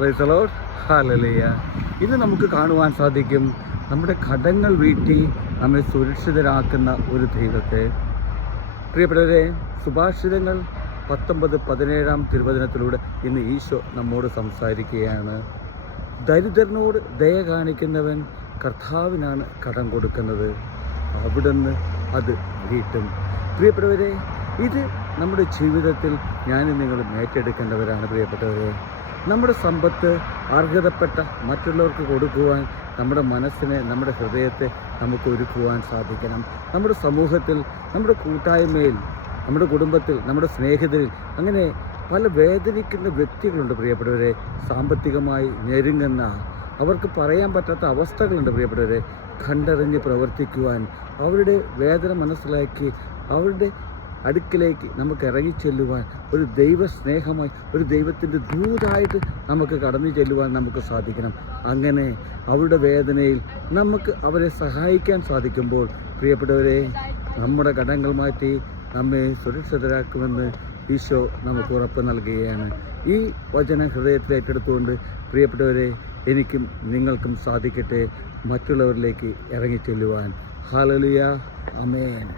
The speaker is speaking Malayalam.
Praise the Lord. ഹല്ലേലൂയ. ഇത് നമുക്ക് കാണുവാൻ സാധിക്കും നമ്മുടെ കടങ്ങൾ വീട്ടി നമ്മെ സുരക്ഷിതരാക്കുന്ന ഒരു ദൈവത്തെ. പ്രിയപ്പെട്ടവരെ, സുഭാഷിതങ്ങൾ 19:17 തിരുവചനത്തിലൂടെ ഇന്ന് ഈശോ നമ്മോട് സംസാരിക്കുകയാണ്. ദരിദ്രനോട് ദയ കാണിക്കുന്നവൻ കർത്താവിനാണ് കടം കൊടുക്കുന്നത്, അവിടുന്ന് അത് വീട്ടും. പ്രിയപ്പെട്ടവരെ, ഇത് നമ്മുടെ ജീവിതത്തിൽ ഞാനും നിങ്ങളും ഏറ്റെടുക്കേണ്ടവരാണ്. പ്രിയപ്പെട്ടവരെ, നമ്മുടെ സമ്പത്ത് അർഹതപ്പെട്ട മറ്റുള്ളവർക്ക് കൊടുക്കുവാൻ നമ്മുടെ മനസ്സിനെ, നമ്മുടെ ഹൃദയത്തെ നമുക്ക് ഒരുക്കുവാൻ സാധിക്കണം. നമ്മുടെ സമൂഹത്തിൽ, നമ്മുടെ കൂട്ടായ്മയിൽ, നമ്മുടെ കുടുംബത്തിൽ, നമ്മുടെ സ്നേഹിതരിൽ അങ്ങനെ പല വേദനിക്കുന്ന വ്യക്തികളുണ്ട്. പ്രിയപ്പെട്ടവരെ, സാമ്പത്തികമായി ഞെരുങ്ങുന്ന, അവർക്ക് പറയാൻ പറ്റാത്ത അവസ്ഥകളുണ്ട്. പ്രിയപ്പെട്ടവരെ, കണ്ടറിഞ്ഞ് പ്രവർത്തിക്കുവാൻ, അവരുടെ വേദന മനസ്സിലാക്കി അവരുടെ അടുക്കിലേക്ക് നമുക്ക് ഇറങ്ങിച്ചെല്ലുവാൻ, ഒരു ദൈവസ്നേഹമായി, ഒരു ദൈവത്തിൻ്റെ ദൂതായിട്ട് നമുക്ക് കടന്നു ചെല്ലുവാൻ നമുക്ക് സാധിക്കണം. അങ്ങനെ അവരുടെ വേദനയിൽ നമുക്ക് അവരെ സഹായിക്കാൻ സാധിക്കുമ്പോൾ, പ്രിയപ്പെട്ടവരെ, നമ്മുടെ കടങ്ങൾ മാറ്റി നമ്മെ സുരക്ഷിതരാക്കുമെന്ന് ഈശോ നമുക്ക് ഉറപ്പ് നൽകുകയാണ്. ഈ വചനം ഹൃദയത്തിൽ ഏറ്റെടുത്തുകൊണ്ട്, പ്രിയപ്പെട്ടവരെ, എനിക്കും നിങ്ങൾക്കും സാധിക്കട്ടെ മറ്റുള്ളവരിലേക്ക് ഇറങ്ങിച്ചെല്ലുവാൻ. ഹല്ലേലൂയ. ആമേൻ.